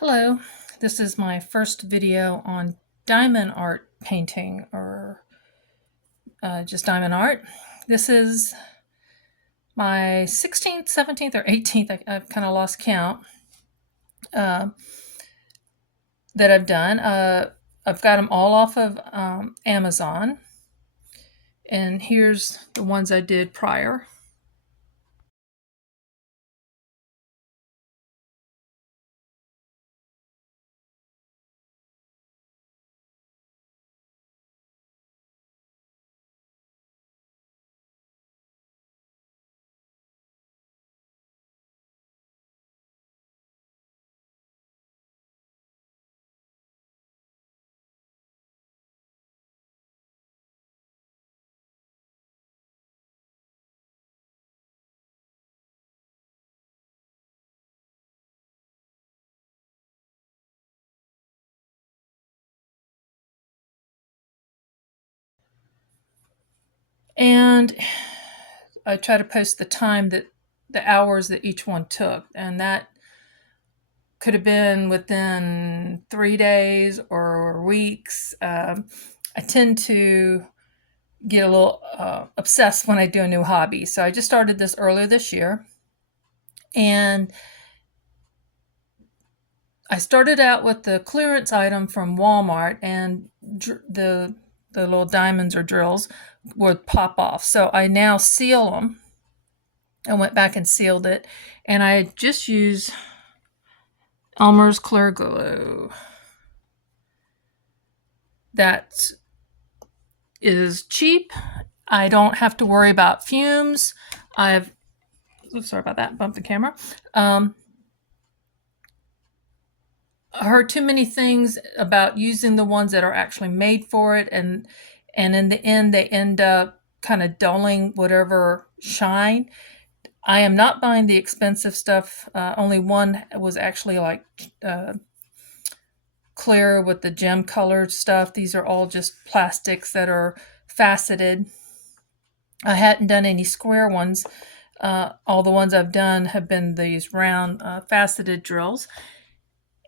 Hello, this is my first video on diamond art painting or just diamond art. This is my 16th, 17th, or 18th, I've kind of lost count, that I've done. I've got them all off of Amazon, and here's the ones I did prior. And I try to post the time the hours that each one took, and that could have been within 3 days or weeks. I tend to get a little obsessed when I do a new hobby. So I just started this earlier this year. And I started out with the clearance item from Walmart, and the little diamonds or drills would pop off. So I now seal them. I went back and sealed it, and I just use Elmer's clear glue. That is cheap. I don't have to worry about fumes. Sorry about that, bumped the camera. I heard too many things about using the ones that are actually made for it, and in the end they end up kind of dulling whatever shine. I am not buying the expensive stuff. Only one was actually like clear with the gem colored stuff. These are all just plastics that are faceted. I hadn't done any square ones. All the ones I've done have been these round faceted drills,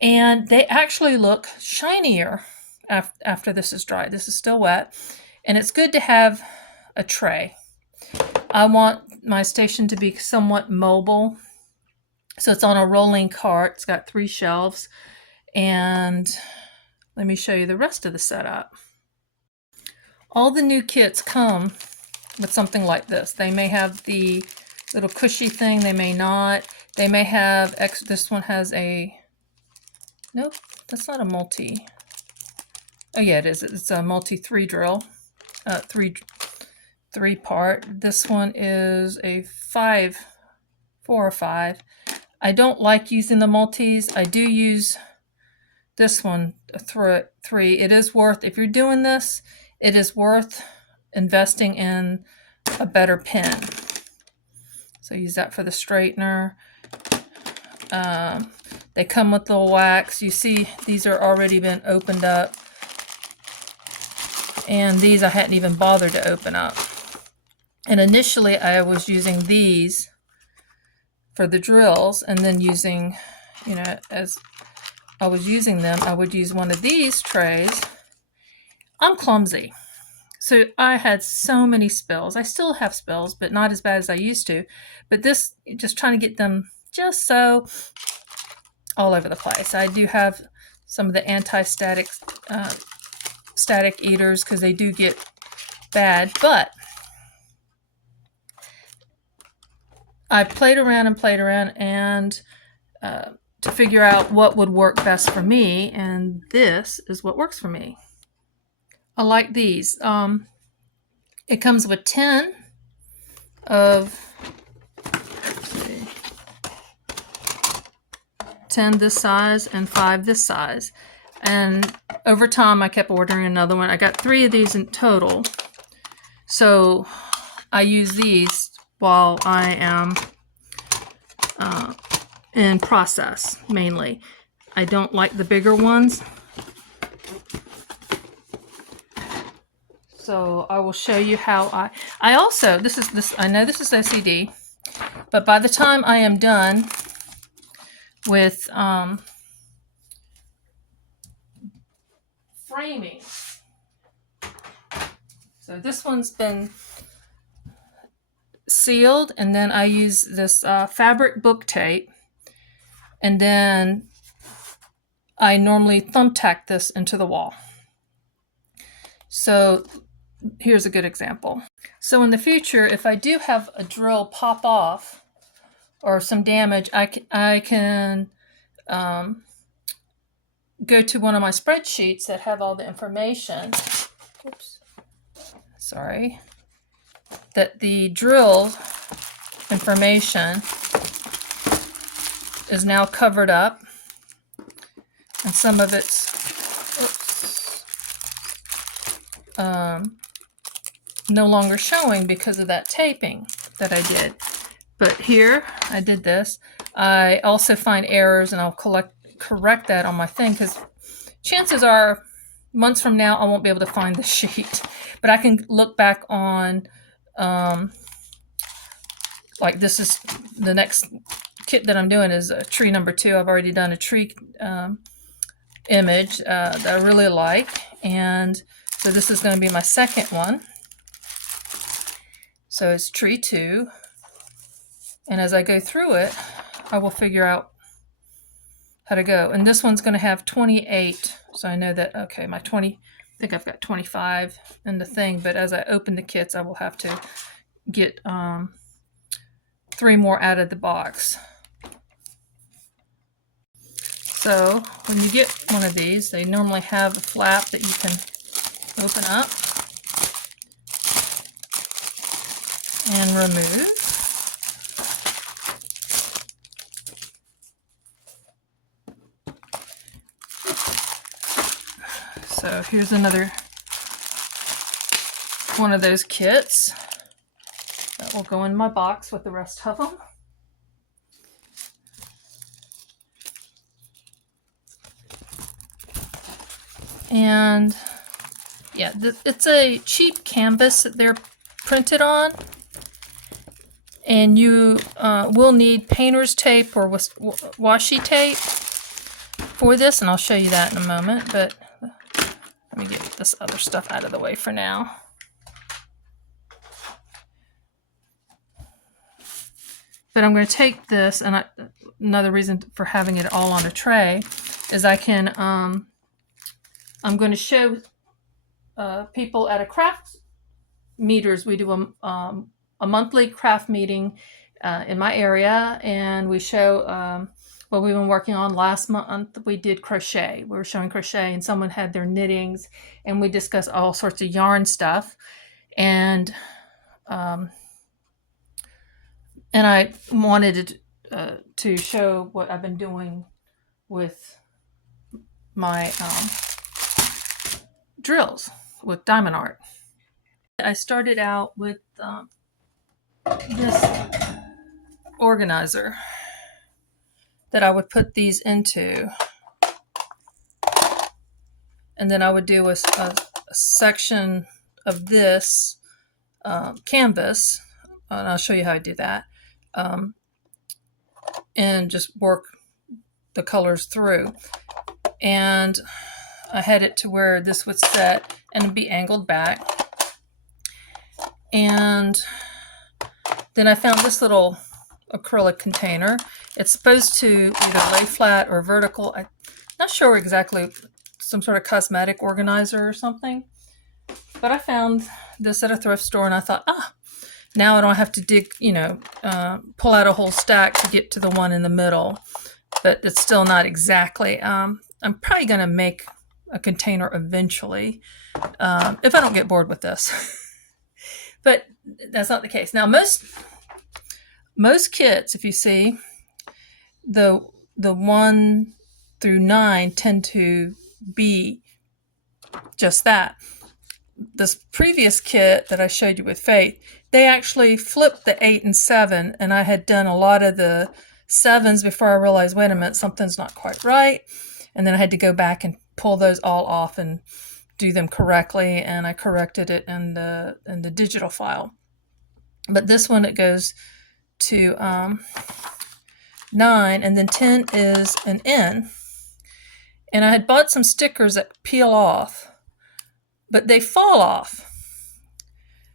and they actually look shinier after this is dry. This is still wet, and it's good to have a tray. I want my station to be somewhat mobile, so it's on a rolling cart. It's got 3 shelves, and let me show you the rest of the setup. All the new kits come with something like this. They may have the little cushy thing, they may not. They may have this one has a, nope, that's not a multi. Oh yeah, it is. It's a multi 3 drill, three part. This one is a 4 or 5. I don't like using the multis. I do use this one, a 3. It is worth, if you're doing this, it is worth investing in a better pen. So use that for the straightener. They come with little wax. You see these are already been opened up, and these I hadn't even bothered to open up. And initially I was using these for the drills, and then using, as I was using them, I would use one of these trays. I'm clumsy, so I had so many spills. I still have spills, but not as bad as I used to. But this, just trying to get them just so all over the place. I do have some of the anti-static static eaters, because they do get bad, but I played around and to figure out what would work best for me, and this is what works for me. I like these. It comes with 10 of, 10 this size and 5 this size. And over time I kept ordering another one. I got 3 of these in total. So I use these while I am in process, mainly. I don't like the bigger ones. So I will show you how I also, I know this is OCD, but by the time I am done with framing. So this one's been sealed, and then I use this fabric book tape, and then I normally thumbtack this into the wall. So here's a good example. So in the future, if I do have a drill pop off or some damage, I can go to one of my spreadsheets that have all the information. Oops. Sorry. That the drill information is now covered up, and some of it's no longer showing because of that taping that I did. But here I did this. I also find errors, and I'll correct that on my thing, because chances are months from now I won't be able to find the sheet, but I can look back on like this is the next kit that I'm doing is a tree number 2. I've already done a tree image that I really like, and so this is going to be my second one. So it's tree 2, and as I go through it, I will figure out how to go. And this one's going to have 28, so I know that, okay, my 20, I think I've got 25 in the thing, but as I open the kits, I will have to get 3 more out of the box. So when you get one of these, they normally have a flap that you can open up and remove. So here's another one of those kits that will go in my box with the rest of them. And yeah, it's a cheap canvas that they're printed on, and you will need painter's tape or washi tape for this, and I'll show you that in a moment, but let me get this other stuff out of the way for now. But I'm going to take this, and another reason for having it all on a tray is I can, I'm going to show people at a craft meters. We do a monthly craft meeting in my area, and we show what we've been working on. Last month we did crochet. We were showing crochet, and someone had their knittings, and we discussed all sorts of yarn stuff. And I wanted to show what I've been doing with my drills with diamond art. I started out with this organizer that I would put these into, and then I would do a section of this canvas, and I'll show you how I do that, and just work the colors through. And I had it to where this would set and be angled back. And then I found this little acrylic container. It's supposed to either lay flat or vertical. I'm not sure exactly, some sort of cosmetic organizer or something. But I found this at a thrift store, and I thought, now I don't have to dig, pull out a whole stack to get to the one in the middle. But it's still not exactly. I'm probably going to make a container eventually, if I don't get bored with this. But that's not the case. Now, most kits, if you see, the 1 through 9 tend to be just that. This previous kit that I showed you with Faith, they actually flipped the 8 and 7, and I had done a lot of the 7s before I realized, wait a minute, something's not quite right. And then I had to go back and pull those all off and do them correctly, and I corrected it in the digital file. But this one, it goes to 9, and then 10 is an N. And I had bought some stickers that peel off, but they fall off.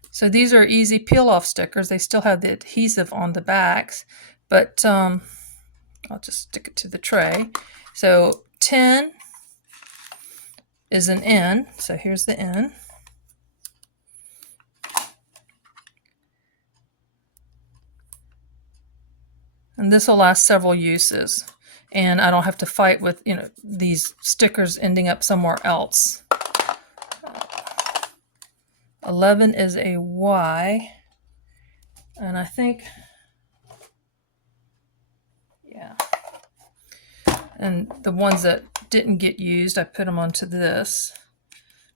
So these are easy peel off stickers. They still have the adhesive on the backs, but I'll just stick it to the tray. So 10 is an N, so here's the N. And this will last several uses. And I don't have to fight with, these stickers ending up somewhere else. 11 is a Y. And I think, yeah. And the ones that didn't get used, I put them onto this.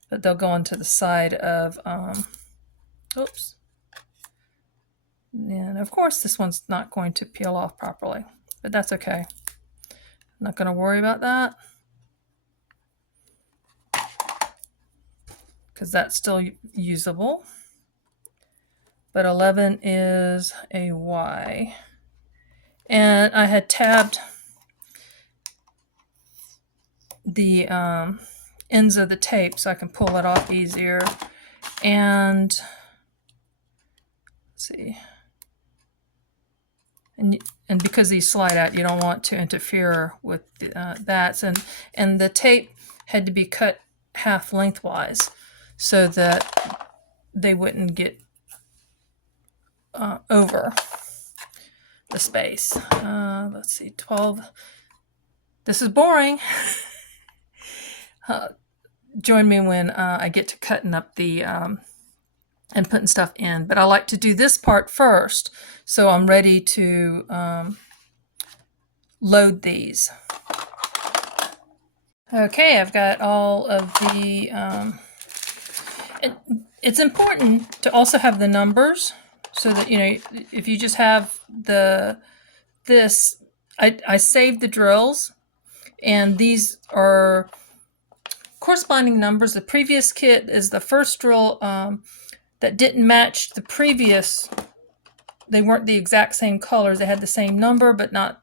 But they'll go onto the side of, oops. And of course, this one's not going to peel off properly, but that's okay. I'm not going to worry about that because that's still usable. But 11 is a Y. And I had tabbed the ends of the tape so I can pull it off easier. And let's see. And because these slide out, you don't want to interfere with that. And the tape had to be cut half lengthwise so that they wouldn't get over the space. Let's see, 12. This is boring. Join me when I get to cutting up the and putting stuff in. But I like to do this part first, so I'm ready to load these. Okay, I've got all of the... it's important to also have the numbers, so that, if you just have this, I saved the drills, and these are corresponding numbers. The previous kit is the first drill that didn't match the previous. They weren't the exact same colors. They had the same number, but not.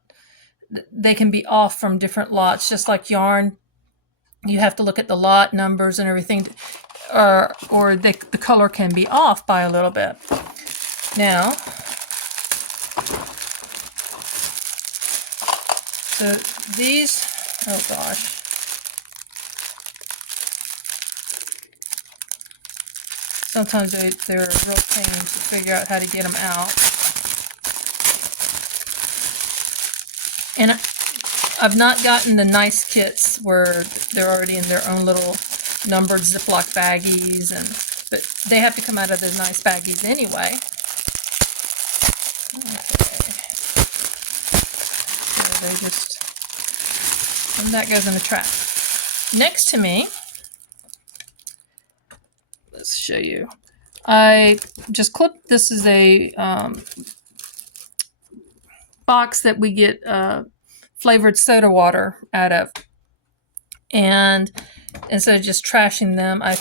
They can be off from different lots, just like yarn. You have to look at the lot numbers and everything, or the color can be off by a little bit. Now, so these, oh gosh. Sometimes they're a real pain to figure out how to get them out. And I've not gotten the nice kits where they're already in their own little numbered Ziploc baggies, but they have to come out of those nice baggies anyway. Okay. So they just, and that goes in the trash. Next to me, let's show you. I just clipped, this is a box that we get flavored soda water out of. And instead of just trashing them, I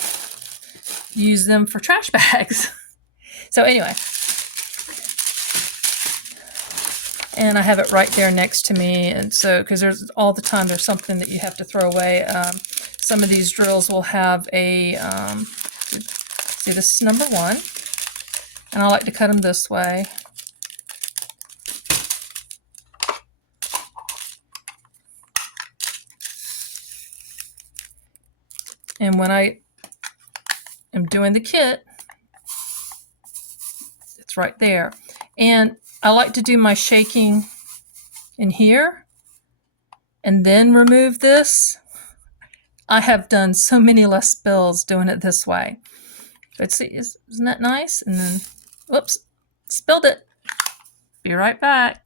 use them for trash bags. So anyway, and I have it right there next to me. And so, because there's all the time there's something that you have to throw away. Some of these drills will have a, see, this is number 1. And I like to cut them this way. And when I am doing the kit, it's right there. And I like to do my shaking in here and then remove this. I have done so many less spills doing it this way. But see, isn't that nice? And then, whoops, spilled it. Be right back.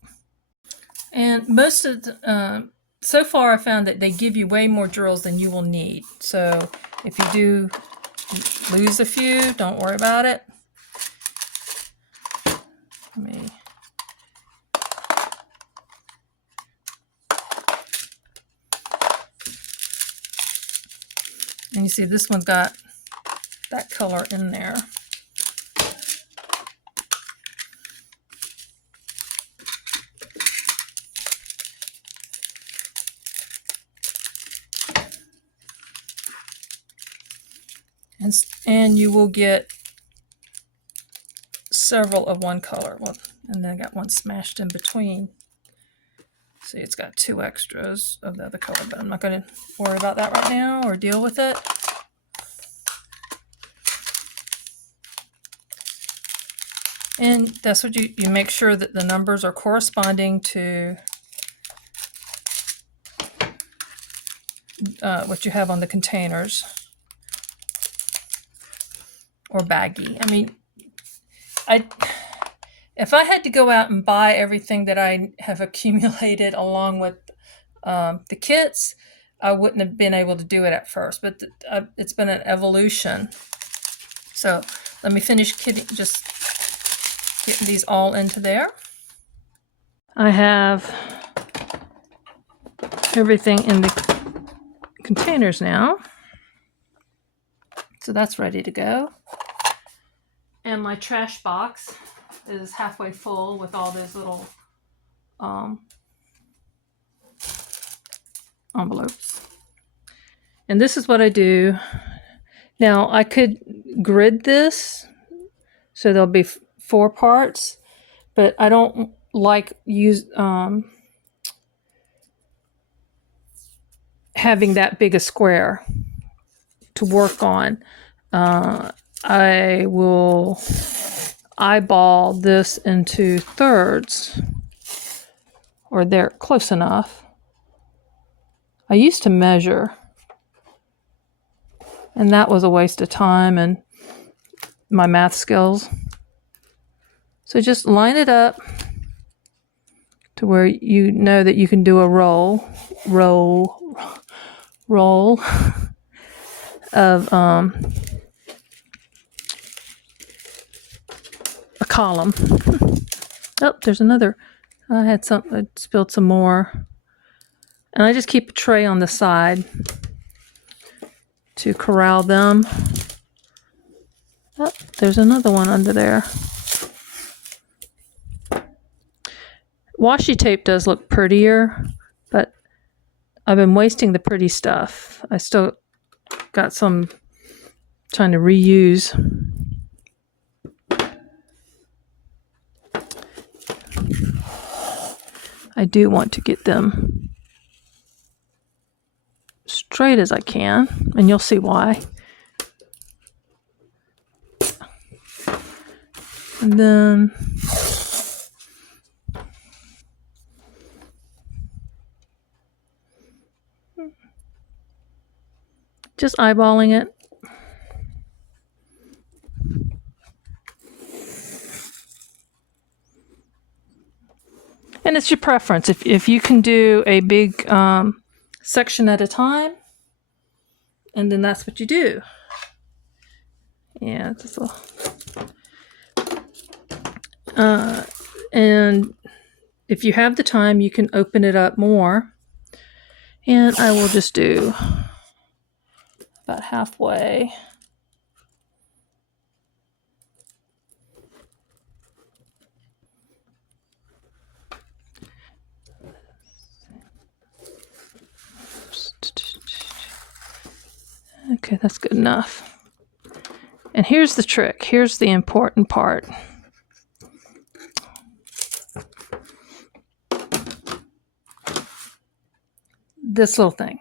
And most of the, so far I found that they give you way more drills than you will need. So if you do lose a few, don't worry about it. Let me... And you see this one got that color in there. and you will get several of one color. Well, and then I got one smashed in between. See, it's got 2 extras of the other color, but I'm not going to worry about that right now or deal with it. And that's what you make sure that the numbers are corresponding to what you have on the containers or baggie. I mean, if I had to go out and buy everything that I have accumulated along with the kits, I wouldn't have been able to do it at first, but it's been an evolution. So let me finish just getting these all into there. I have everything in the containers now. So that's ready to go. And my trash box is halfway full with all those little envelopes. And this is what I do. Now I could grid this so there'll be 4 parts, but I don't like having that big a square to work on. I will eyeball this into thirds, or they're close enough. I used to measure, and that was a waste of time and my math skills. So just line it up to where you know that you can do a roll of a column. Oh, there's another. I spilled some more. And I just keep a tray on the side to corral them. Oh, there's another one under there. Washi tape does look prettier, but I've been wasting the pretty stuff. I still got some trying to reuse. I do want to get them straight as I can, and you'll see why. And then just eyeballing it. And it's your preference. If you can do a big section at a time, and then that's what you do. Yeah, just a little. And if you have the time, you can open it up more. And I will just do about halfway. Okay, that's good enough. And here's the trick. Here's the important part. This little thing.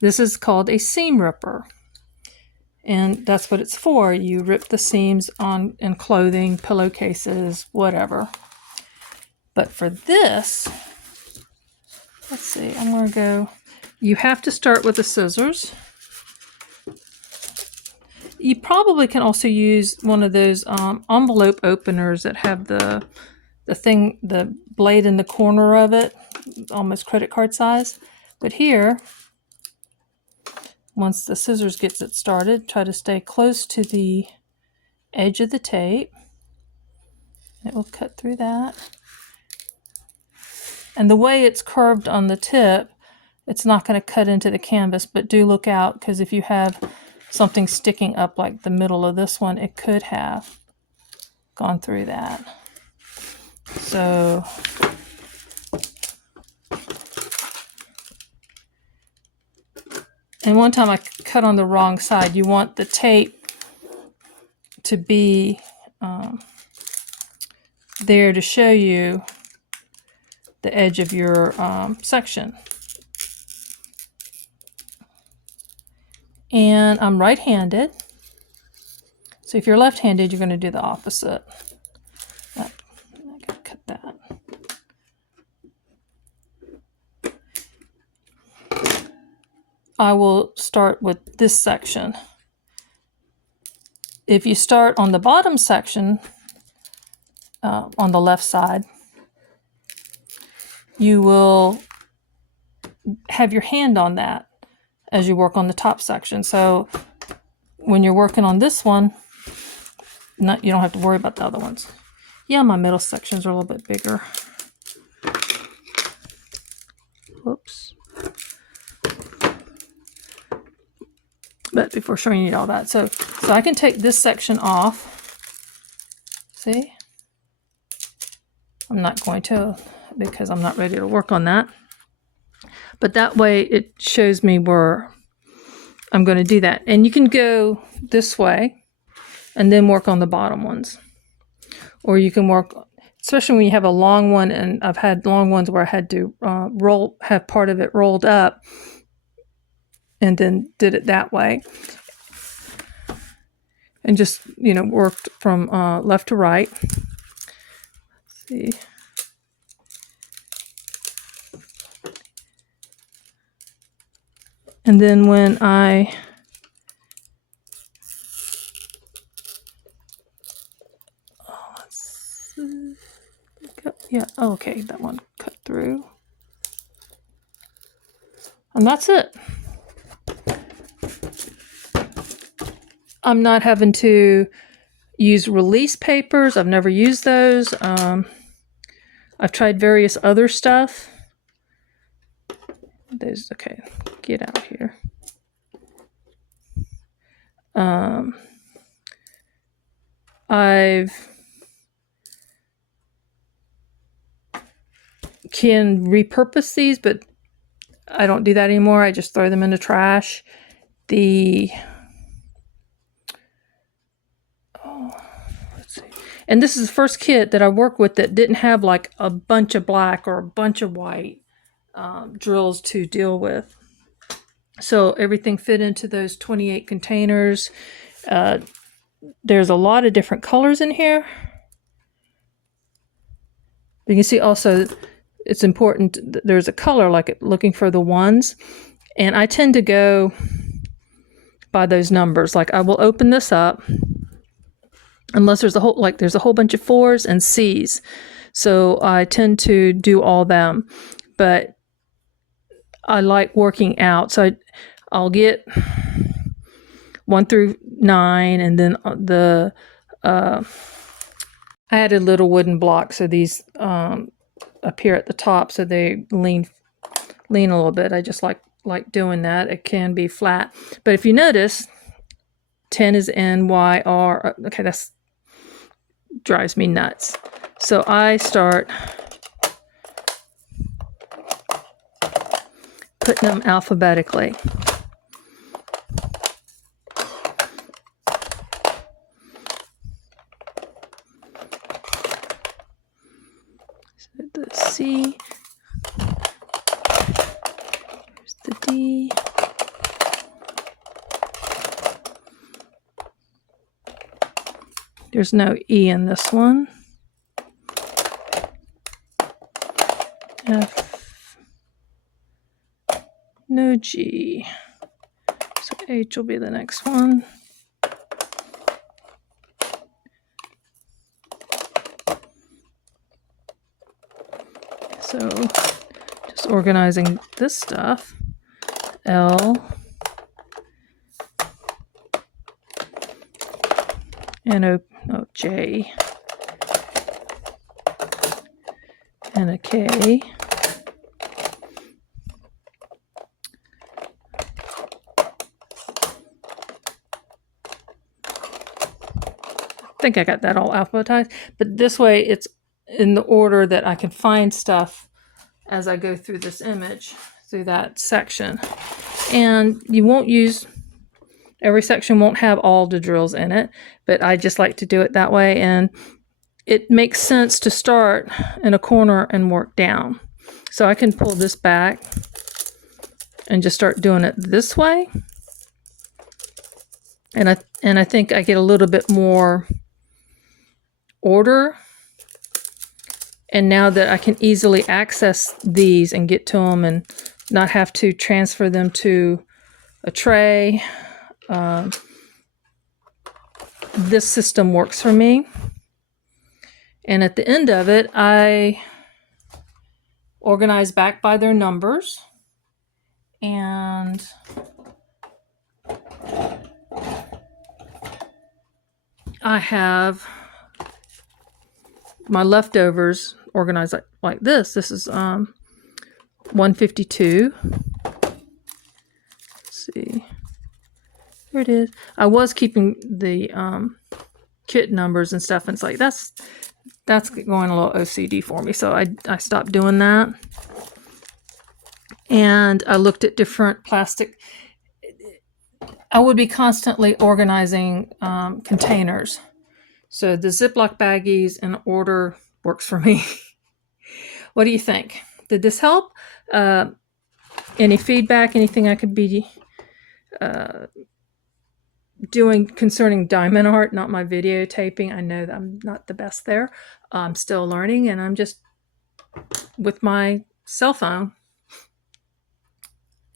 This is called a seam ripper. And that's what it's for. You rip the seams in clothing, pillowcases, whatever. But for this, let's see, I'm going to go, you have to start with the scissors. You probably can also use one of those envelope openers that have the blade in the corner of it, almost credit card size. But here, once the scissors gets it started, try to stay close to the edge of the tape. It will cut through that. And the way it's curved on the tip, it's not going to cut into the canvas, but do look out, because if you have something sticking up like the middle of this one, it could have gone through that. So And one time I cut on the wrong side. You want the tape to be there to show you the edge of your section. And I'm right-handed. So if you're left-handed, you're going to do the opposite. I gotta cut that. I will start with this section. If you start on the bottom section, on the left side, you will have your hand on that as you work on the top section. So when you're working on this one, you don't have to worry about the other ones. Yeah, my middle sections are a little bit bigger. Whoops. But before showing you all that, so I can take this section off. See? I'm not going to, because I'm not ready to work on that. But that way it shows me where I'm going to do that. And you can go this way and then work on the bottom ones. Or you can work, especially when you have a long one, and I've had long ones where I had to have part of it rolled up and then did it that way. And just, worked from left to right. Let's see. And then when okay, that one cut through. And that's it. I'm not having to use release papers. I've never used those. I've tried various other stuff. Okay, get out here. Can repurpose these, but I don't do that anymore. I just throw them in the trash. Let's see. And this is the first kit that I work with that didn't have like a bunch of black or a bunch of white drills to deal with. So everything fit into those 28 containers. There's a lot of different colors in here. You can see also it's important that there's a color, like looking for the ones. And I tend to go by those numbers. Like I will open this up unless there's a whole bunch of 4s and C's. So I tend to do all them. But I like working out. So I'll get 1 through 9, and then I added little wooden blocks, so these appear at the top, so they lean a little bit. I just like doing that. It can be flat, but if you notice, 10 is N, Y, R. Okay, that's drives me nuts. So I start putting them alphabetically. The C, here's the D, there's no E in this one, F, no G, so H will be the next one. So just organizing this stuff, L, and J, and a K, I think I got that all alphabetized, but this way it's in the order that I can find stuff as I go through this image, through that section. And you won't use, every section won't have all the drills in it, but I just like to do it that way. And it makes sense to start in a corner and work down. So I can pull this back and just start doing it this way. And I think I get a little bit more order. And now that I can easily access these and get to them and not have to transfer them to a tray, this system works for me. And at the end of it, I organize back by their numbers. And I have my leftovers organized like this. This is 152. Let's see. There it is. I was keeping the kit numbers and stuff, and it's like that's going a little OCD for me, so I stopped doing that. And I looked at different plastic. I would be constantly organizing containers. So the Ziploc baggies in order works for me. What do you think? Did this help? Any feedback, anything I could be doing concerning diamond art, not my videotaping? I know that I'm not the best there. I'm still learning, and I'm just with my cell phone.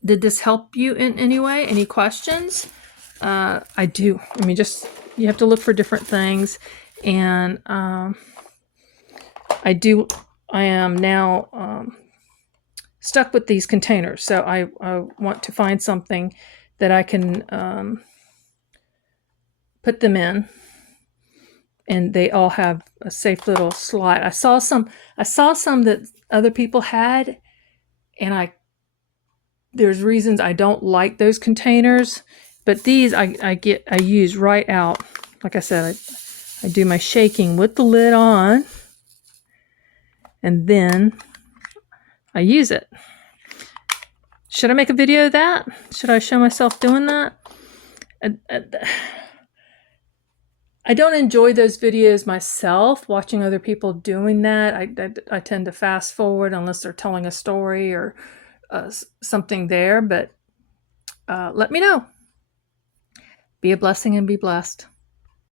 Did this help you in any way? Any questions? I do. I mean, just you have to look for different things, and I am now stuck with these containers, so I want to find something that I can put them in, and they all have a safe little slide. I saw some that other people had, and there's reasons I don't like those containers, but these I use right out. Like I said, I do my shaking with the lid on, and then I use it. Should I make a video of that? Should I show myself doing that? I don't enjoy those videos myself, watching other people doing that. I tend to fast forward unless they're telling a story or something there, but let me know. Be a blessing and be blessed.